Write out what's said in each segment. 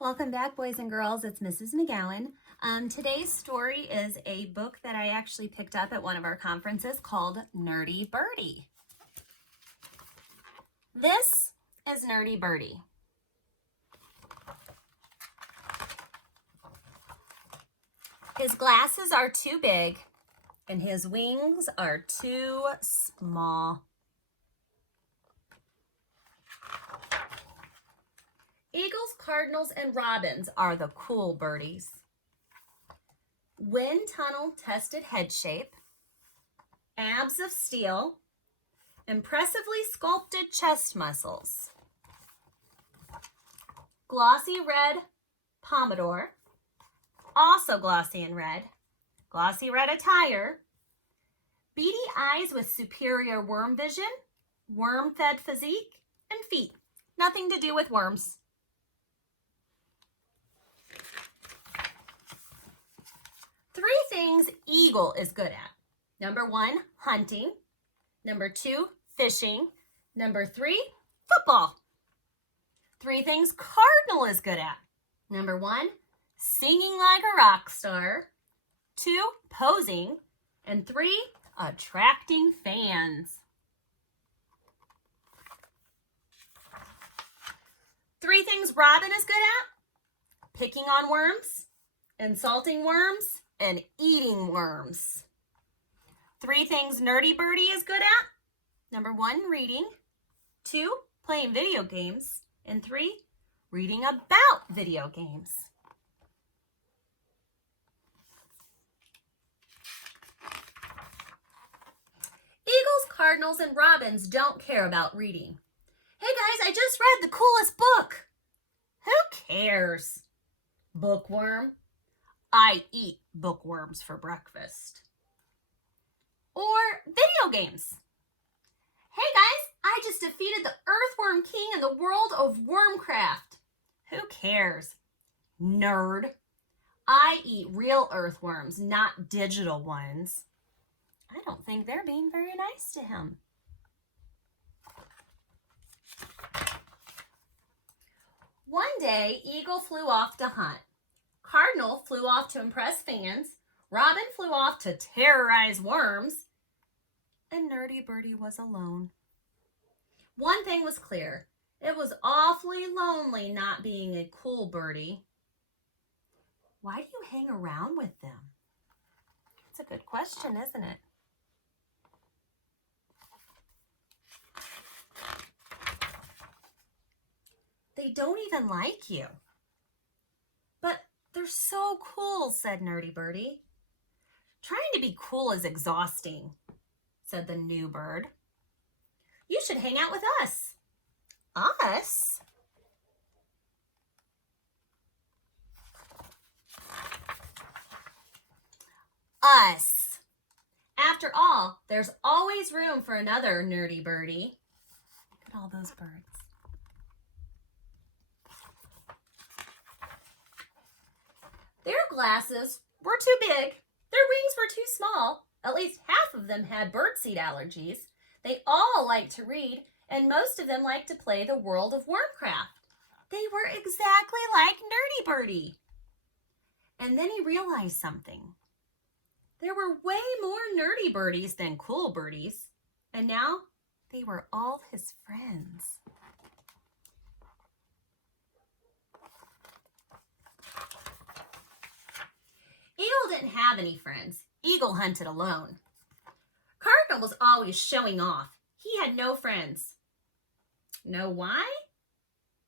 Welcome back, boys and girls. It's Mrs. McGowan. Today's story is a book that I actually picked up at one of our conferences called Nerdy Birdy. This is Nerdy Birdy. His glasses are too big and his wings are too small. Eagles, cardinals, and robins are the cool birdies. Wind tunnel tested head shape, abs of steel, impressively sculpted chest muscles. Glossy red pompadour, also glossy and red, glossy red attire, beady eyes with superior worm vision, worm-fed physique, and feet. Nothing to do with worms. Three things Eagle is good at. Number 1, hunting. Number 2, fishing. Number 3, football. Three things Cardinal is good at. Number 1, singing like a rock star. 2, posing. And 3, attracting fans. Three things Robin is good at. Picking on worms, insulting worms, and eating worms. Three things Nerdy Birdy is good at. Number 1, reading. 2, playing video games. And 3, reading about video games. Eagles, cardinals, and robins don't care about reading. Hey guys, I just read the coolest book. Who cares? Bookworm. I eat bookworms for breakfast. Or video games. Hey guys, I just defeated the Earthworm King in the world of Wormcraft. Who cares? Nerd. I eat real earthworms, not digital ones. I don't think they're being very nice to him. One day, Eagle flew off to hunt. Cardinal flew off to impress fans. Robin flew off to terrorize worms. And Nerdy Birdy was alone. One thing was clear. It was awfully lonely not being a cool birdie. Why do you hang around with them? It's a good question, isn't it? They don't even like you. But they're so cool, said Nerdy Birdy. Trying to be cool is exhausting, said the new bird. You should hang out with us. Us? Us. After all, there's always room for another Nerdy Birdie. Look at all those birds. Their glasses were too big. Their wings were too small. At least half of them had birdseed allergies. They all liked to read, and most of them liked to play the world of Wormcraft. They were exactly like Nerdy Birdy. And then he realized something. There were way more nerdy birdies than cool birdies, and now they were all his friends. Eagle didn't have any friends. Eagle hunted alone. Cardinal was always showing off. He had no friends. Know why?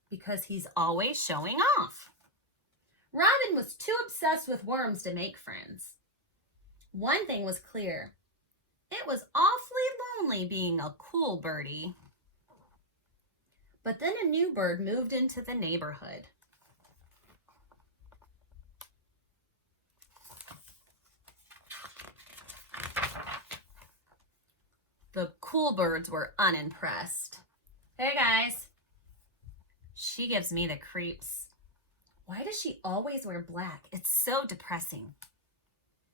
Because he's always showing off. Robin was too obsessed with worms to make friends. One thing was clear. It was awfully lonely being a cool birdie. But then a new bird moved into the neighborhood. The cool birds were unimpressed. Hey guys, she gives me the creeps. Why does she always wear black? It's so depressing.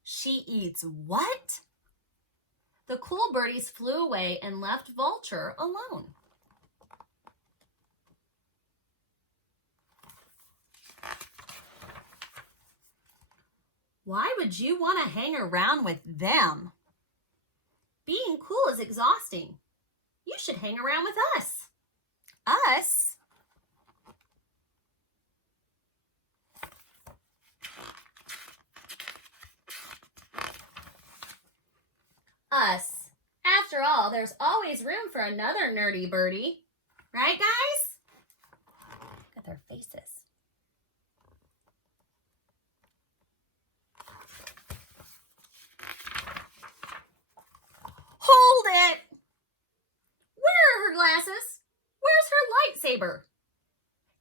She eats what? The cool birdies flew away and left Vulture alone. Why would you want to hang around with them? Being cool is exhausting. You should hang around with us. Us? Us. After all, there's always room for another nerdy birdie. Right, guys? Look at their faces. Hold it! Where are her glasses? Where's her lightsaber?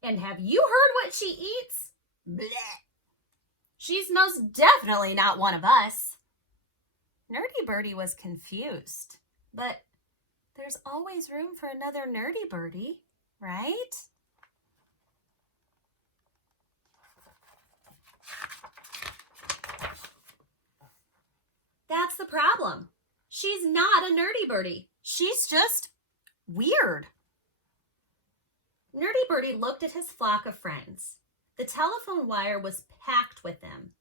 And have you heard what she eats? Blech. She's most definitely not one of us. Nerdy Birdie was confused, but there's always room for another nerdy birdie, right? That's the problem. She's not a nerdy birdie. She's just weird. Nerdy Birdie looked at his flock of friends. The telephone wire was packed with them.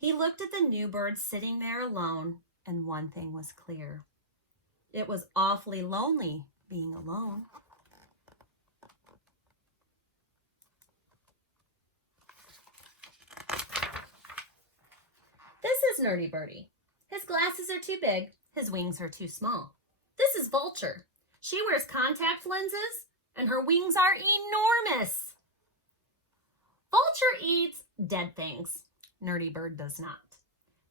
He looked at the new bird sitting there alone, and one thing was clear. It was awfully lonely being alone. This is Nerdy Birdie. His glasses are too big, his wings are too small. This is Vulture. She wears contact lenses, and her wings are enormous. Vulture eats dead things. Nerdy Bird does not.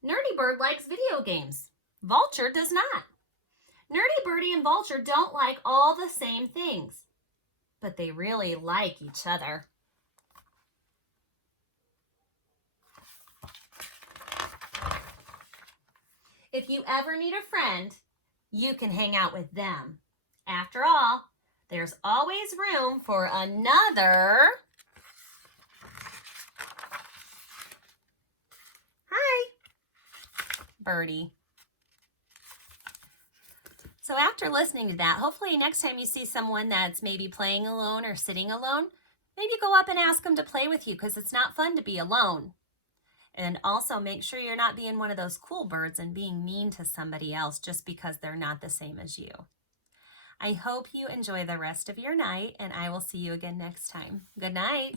Nerdy Bird likes video games. Vulture does not. Nerdy Birdie and Vulture don't like all the same things, but they really like each other. If you ever need a friend, you can hang out with them. After all, there's always room for another. Hi, Birdie. So after listening to that, hopefully next time you see someone that's maybe playing alone or sitting alone, maybe go up and ask them to play with you, because it's not fun to be alone. And also make sure you're not being one of those cool birds and being mean to somebody else just because they're not the same as you. I hope you enjoy the rest of your night, and I will see you again next time. Good night.